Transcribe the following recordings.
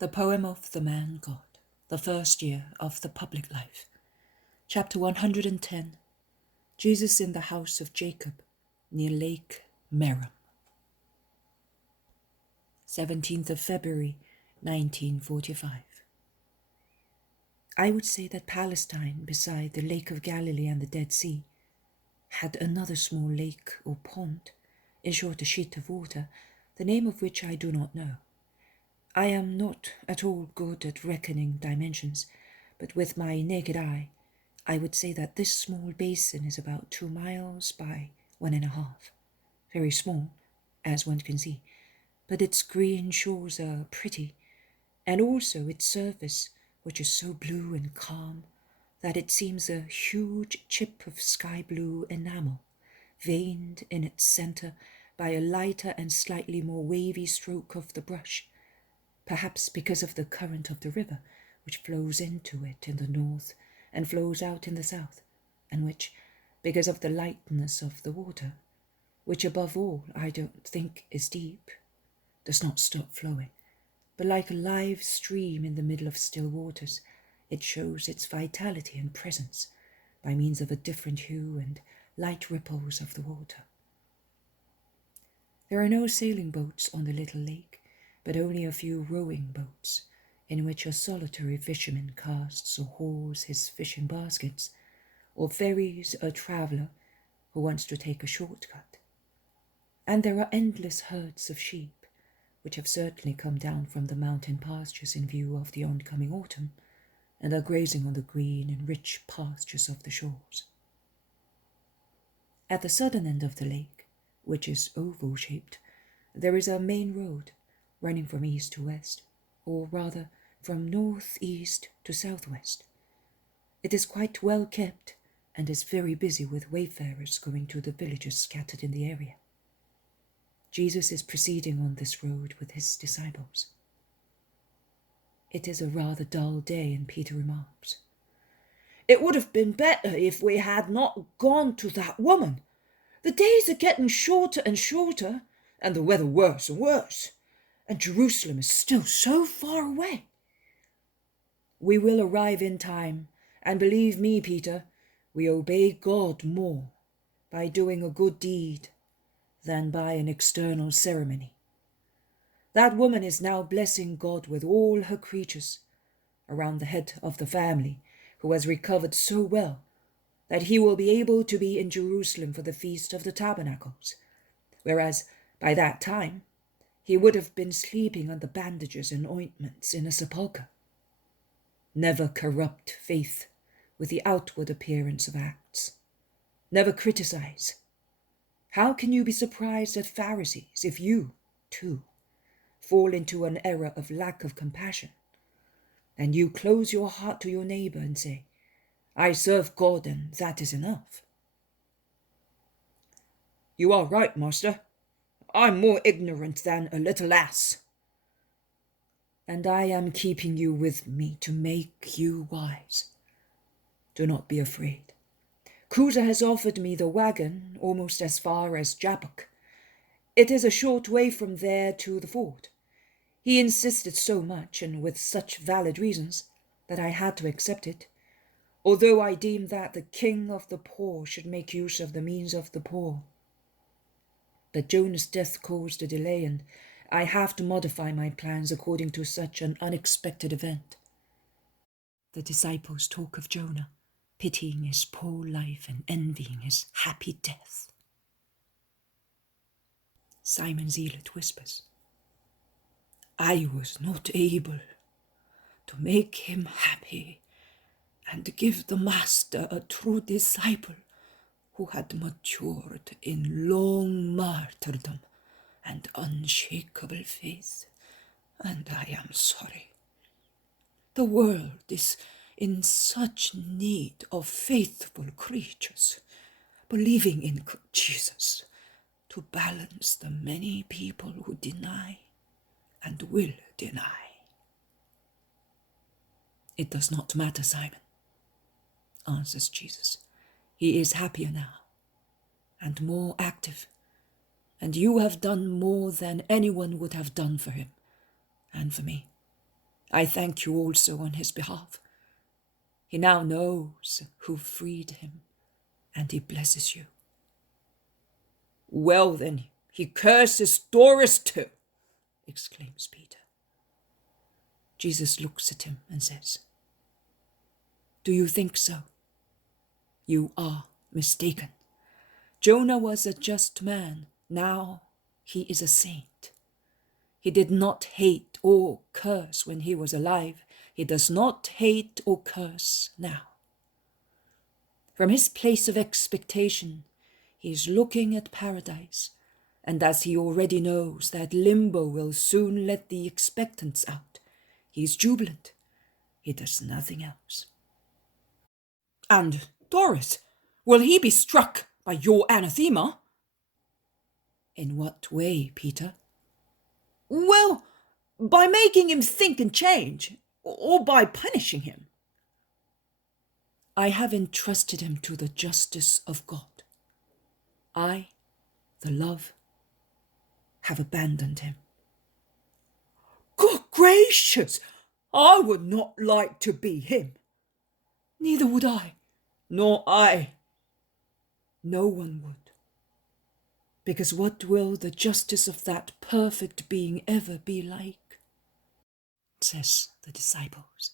The Poem of the Man God, the First Year of the Public Life. Chapter 110. Jesus in the House of Jacob, near Lake Merom. 17th of February, 1945. I would say that Palestine, beside the Lake of Galilee and the Dead Sea, had another small lake or pond, in short a sheet of water, the name of which I do not know. I am not at all good at reckoning dimensions, but with my naked eye, I would say that this small basin is about 2 miles by 1.5. Very small, as one can see, but its green shores are pretty, and also its surface, which is so blue and calm that it seems a huge chip of sky-blue enamel, veined in its centre by a lighter and slightly more wavy stroke of the brush, perhaps because of the current of the river, which flows into it in the north and flows out in the south, and which, because of the lightness of the water, which above all I don't think is deep, does not stop flowing, but like a live stream in the middle of still waters, it shows its vitality and presence by means of a different hue and light ripples of the water. There are no sailing boats on the little lake, but only a few rowing boats, in which a solitary fisherman casts or hauls his fishing baskets, or ferries a traveller who wants to take a short-cut. And there are endless herds of sheep, which have certainly come down from the mountain pastures in view of the oncoming autumn, and are grazing on the green and rich pastures of the shores. At the southern end of the lake, which is oval-shaped, there is a main road, running from east to west, or rather from north-east to southwest. It is quite well kept, and is very busy with wayfarers going to the villages scattered in the area. Jesus is proceeding on this road with his disciples. It is a rather dull day, and Peter remarks, "It would have been better if we had not gone to that woman. The days are getting shorter and shorter, and the weather worse and worse. And Jerusalem is still so far away." "We will arrive in time, and believe me, Peter, we obey God more by doing a good deed than by an external ceremony. That woman is now blessing God with all her creatures around the head of the family, who has recovered so well that he will be able to be in Jerusalem for the Feast of the Tabernacles, whereas by that time he would have been sleeping under bandages and ointments in a sepulchre. Never corrupt faith with the outward appearance of acts. Never criticize. How can you be surprised at Pharisees if you, too, fall into an error of lack of compassion, and you close your heart to your neighbor and say, "I serve God and that is enough"? "You are right, master. I'm more ignorant than a little ass." "And I am keeping you with me to make you wise. Do not be afraid. Cusa has offered me the wagon almost as far as Jabbok. It is a short way from there to the fort. He insisted so much, and with such valid reasons, that I had to accept it, although I deem that the king of the poor should make use of the means of the poor. But Jonah's death caused a delay, and I have to modify my plans according to such an unexpected event." The disciples talk of Jonah, pitying his poor life and envying his happy death. Simon Zealot whispers, "I was not able to make him happy and give the Master a true disciple who had matured in long martyrdom and unshakable faith, and I am sorry. The world is in such need of faithful creatures, believing in Jesus, to balance the many people who deny and will deny." "It does not matter, Simon," answers Jesus. "He is happier now, and more active, and you have done more than anyone would have done for him and for me. I thank you also on his behalf. He now knows who freed him, and he blesses you." "Well, then, he curses Doris too," exclaims Peter. Jesus looks at him and says, "Do you think so? You are mistaken. Jonah was a just man. Now he is a saint. He did not hate or curse when he was alive. He does not hate or curse now. From his place of expectation, he is looking at paradise, and as he already knows that limbo will soon let the expectants out, he is jubilant. He does nothing else." "And Doris, will he be struck by your anathema?" "In what way, Peter?" "Well, by making him think and change, or by punishing him." "I have entrusted him to the justice of God. I, the love, have abandoned him." "Good gracious! I would not like to be him." "Neither would I." "Nor I." No one would. Because what will the justice of that perfect being ever be like? Says the disciples.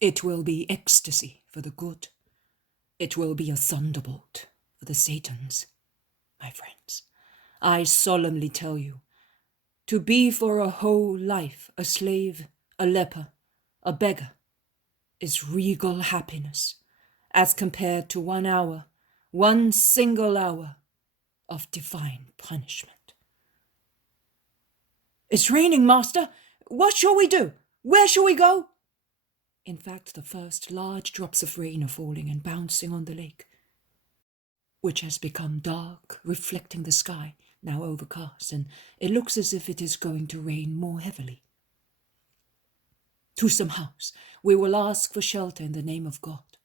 It will be ecstasy for the good. It will be a thunderbolt for the Satans, my friends. I solemnly tell you, to be for a whole life a slave, a leper, a beggar, is regal happiness, as compared to 1 hour, 1 single hour of divine punishment. "It's raining, master. What shall we do? Where shall we go?" In fact, the first large drops of rain are falling and bouncing on the lake, which has become dark, reflecting the sky, now overcast, and it looks as if it is going to rain more heavily. "To some house. We will ask for shelter in the name of God."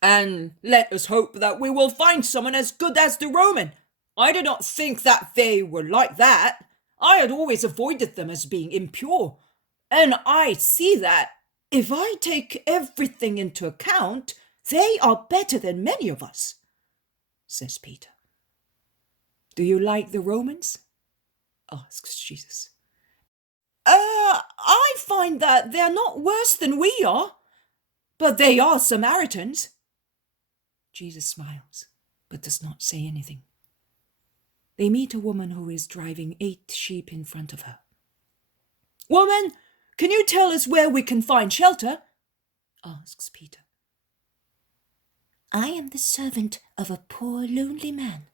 "And let us hope that we will find someone as good as the Roman. I do not think that they were like that. I had always avoided them as being impure. And I see that, if I take everything into account, they are better than many of us," says Peter. "Do you like the Romans?" asks Jesus. I find that they are not worse than we are, but they are Samaritans." Jesus smiles, but does not say anything. They meet a woman who is driving 8 sheep in front of her. "Woman, can you tell us where we can find shelter?" asks Peter. "I am the servant of a poor, lonely man,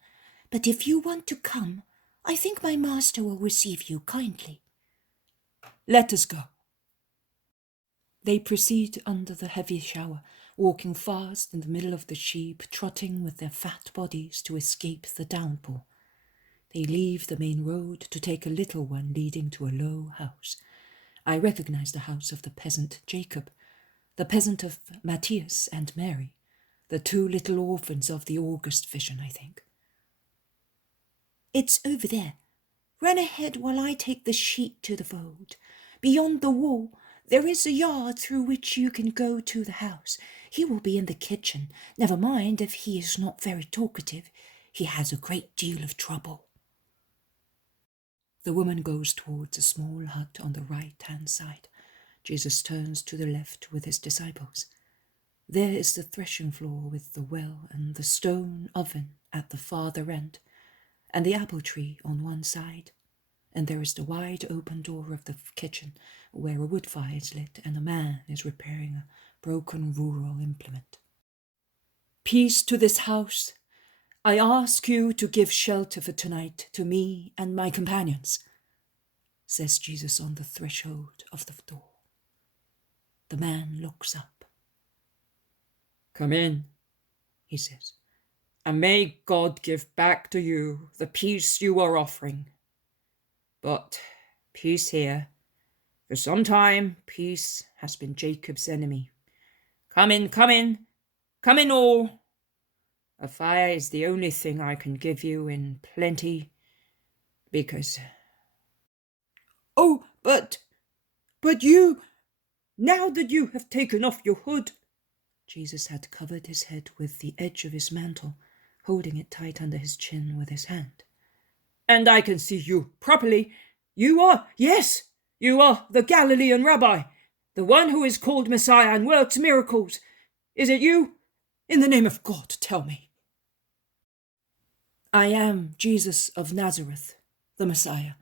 but if you want to come, I think my master will receive you kindly." "Let us go." They proceed under the heavy shower, walking fast in the middle of the sheep, trotting with their fat bodies to escape the downpour. They leave the main road to take a little one leading to a low house. I recognize the house of the peasant Jacob, the peasant of Matthias and Mary, the 2 little orphans of the August vision, I think. "It's over there. Run ahead while I take the sheep to the fold. Beyond the wall, there is a yard through which you can go to the house. He will be in the kitchen. Never mind if he is not very talkative. He has a great deal of trouble." The woman goes towards a small hut on the right-hand side. Jesus turns to the left with his disciples. There is the threshing floor with the well and the stone oven at the farther end, and the apple tree on one side, and there is the wide open door of the kitchen where a wood fire is lit and a man is repairing a broken rural implement. "Peace to this house. I ask you to give shelter for tonight to me and my companions," says Jesus on the threshold of the door. The man looks up. "Come in," he says, "and may God give back to you the peace you are offering. But peace here. For some time, peace has been Jacob's enemy. Come in, come in, come in all. A fire is the only thing I can give you in plenty, because..." "Oh, But you, now that you have taken off your hood. Jesus had covered his head with the edge of his mantle, holding it tight under his chin with his hand. And I can see you properly. You are the Galilean rabbi, the one who is called Messiah and works miracles. Is it you? In the name of God, tell me. I am Jesus of Nazareth, the Messiah.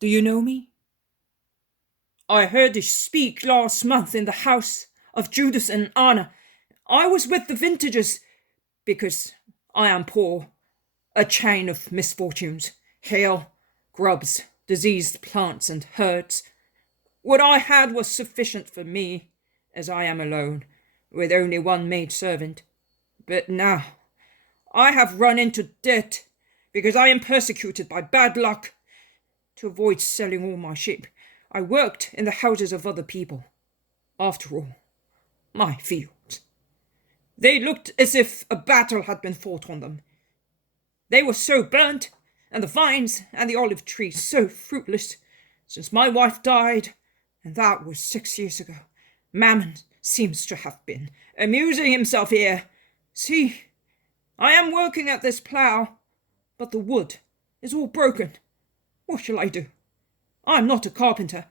Do you know me? I heard you speak last month in the house of Judas and Anna. I was with the vintagers, because I am poor. A chain of misfortunes, hail, grubs, diseased plants and herds. What I had was sufficient for me, as I am alone, with only one maidservant. But now I have run into debt, because I am persecuted by bad luck. To avoid selling all my sheep, I worked in the houses of other people. After all, my fields. They looked as if a battle had been fought on them. They were so burnt, and the vines and the olive trees so fruitless, since my wife died, and that was 6 years ago. Mammon seems to have been amusing himself here. See, I am working at this plough, but the wood is all broken. What shall I do? I'm not a carpenter,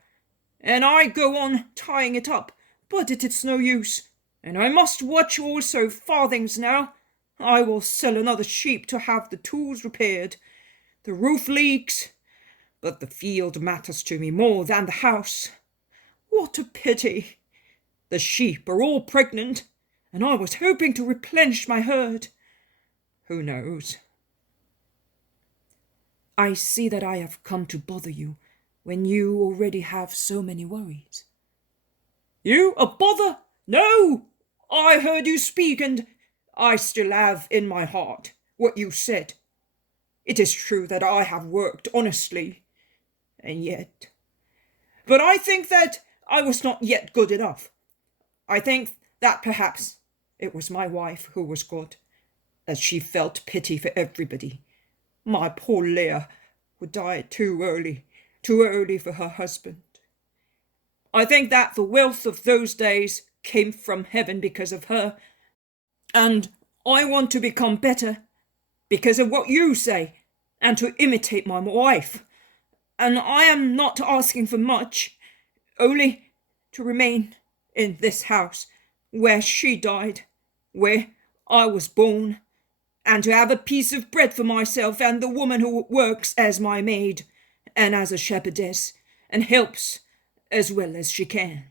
and I go on tying it up, but it is no use, and I must watch also farthings now. I will sell another sheep to have the tools repaired. The roof leaks, but the field matters to me more than the house. What a pity! The sheep are all pregnant, and I was hoping to replenish my herd. Who knows? I see that I have come to bother you when you already have so many worries. You a bother? No! I heard you speak, and I still have in my heart what you said. It is true that I have worked honestly, and yet... But I think that I was not yet good enough. I think that perhaps it was my wife who was good, as she felt pity for everybody. My poor Leah, who died too early for her husband. I think that the wealth of those days came from heaven because of her, and I want to become better because of what you say, and to imitate my wife. And I am not asking for much, only to remain in this house where she died, where I was born, and to have a piece of bread for myself and the woman who works as my maid and as a shepherdess and helps as well as she can.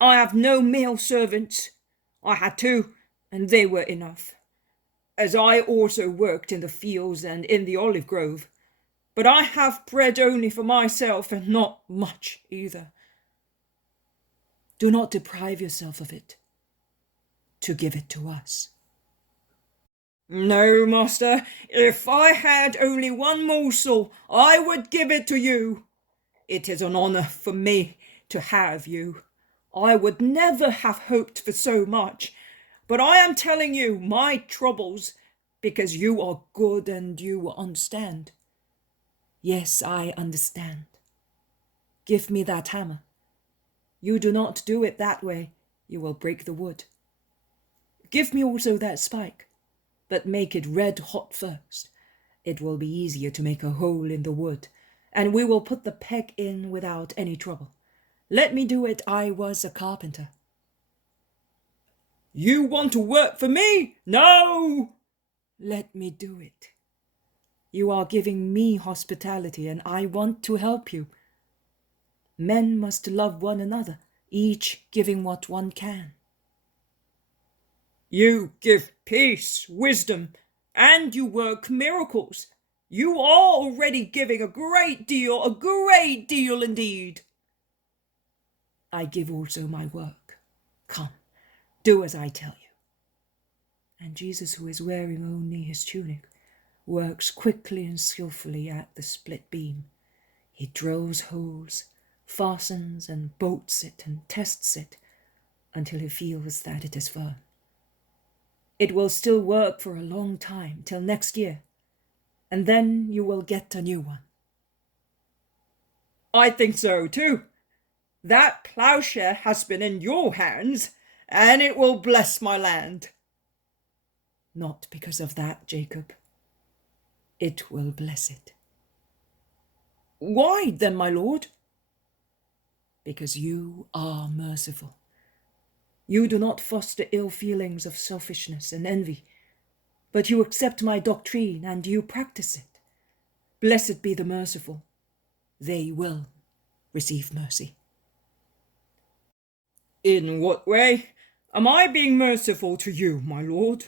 I have no male servants. I had 2, and they were enough, as I also worked in the fields and in the olive grove. But I have bread only for myself, and not much either. Do not deprive yourself of it, to give it to us. No, master, if I had only one morsel, I would give it to you. It is an honour for me to have you. I would never have hoped for so much, but I am telling you my troubles, because you are good and you understand. Yes, I understand. Give me that hammer. You do not do it that way, you will break the wood. Give me also that spike, but make it red hot first. It will be easier to make a hole in the wood, and we will put the peg in without any trouble. Let me do it, I was a carpenter. You want to work for me? No! Let me do it. You are giving me hospitality, and I want to help you. Men must love one another, each giving what one can. You give peace, wisdom, and you work miracles. You are already giving a great deal indeed. I give also my work. Come, do as I tell you. And Jesus, who is wearing only his tunic, works quickly and skillfully at the split beam. He drills holes, fastens and bolts it and tests it until he feels that it is firm. It will still work for a long time, till next year, and then you will get a new one. I think so too. That plowshare has been in your hands, and it will bless my land. Not because of that, Jacob. It will bless it. Why then, my lord? Because you are merciful. You do not foster ill feelings of selfishness and envy, but you accept my doctrine and you practice it. Blessed be the merciful. They will receive mercy. In what way am I being merciful to you, my lord?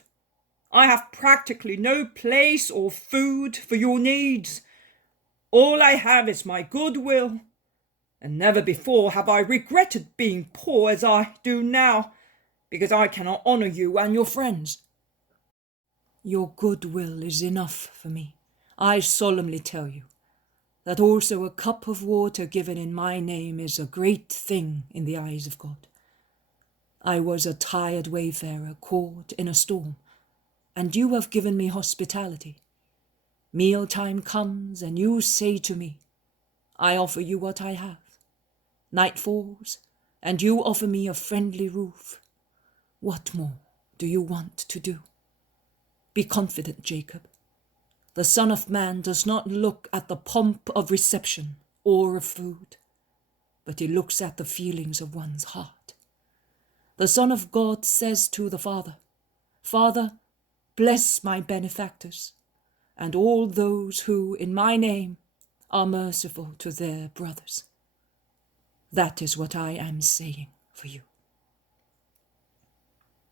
I have practically no place or food for your needs. All I have is my goodwill, and never before have I regretted being poor as I do now, because I cannot honor you and your friends. Your goodwill is enough for me. I solemnly tell you that also a cup of water given in my name is a great thing in the eyes of God. I was a tired wayfarer caught in a storm, and you have given me hospitality. Mealtime comes, and you say to me, I offer you what I have. Night falls, and you offer me a friendly roof. What more do you want to do? Be confident, Jacob. The Son of Man does not look at the pomp of reception or of food, but he looks at the feelings of one's heart. The Son of God says to the Father, Father, bless my benefactors, and all those who, in my name, are merciful to their brothers. That is what I am saying for you.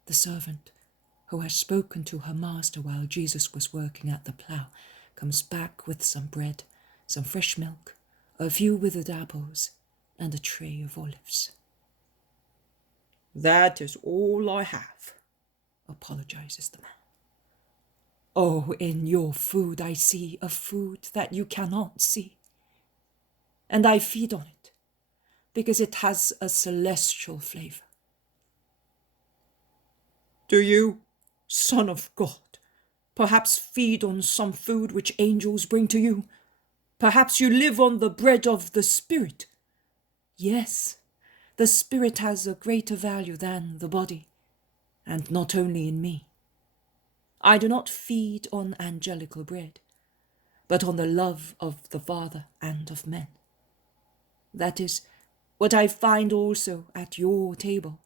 The servant who has spoken to her master while Jesus was working at the plough comes back with some bread, some fresh milk, a few withered apples, and a tray of olives. That is all I have, apologizes the man. Oh, in your food I see a food that you cannot see, and I feed on it because it has a celestial flavor. Do you, Son of God, perhaps feed on some food which angels bring to you? Perhaps you live on the bread of the Spirit? Yes, the Spirit has a greater value than the body, and not only in me. I do not feed on angelical bread, but on the love of the Father and of men. That is what I find also at your table,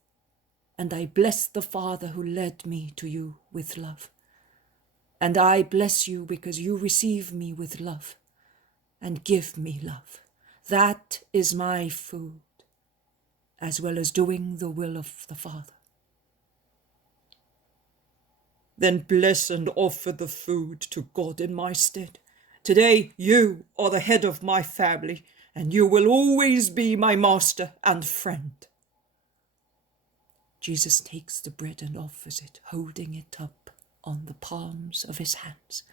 and I bless the Father who led me to you with love. And I bless you because you receive me with love and give me love. That is my food, as well as doing the will of the Father. Then bless and offer the food to God in my stead. Today you are the head of my family, and you will always be my master and friend. Jesus takes the bread and offers it, holding it up on the palms of his hands,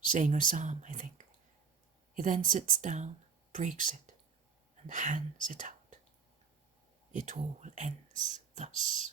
saying a psalm, I think. He then sits down, breaks it, and hands it out. It all ends thus.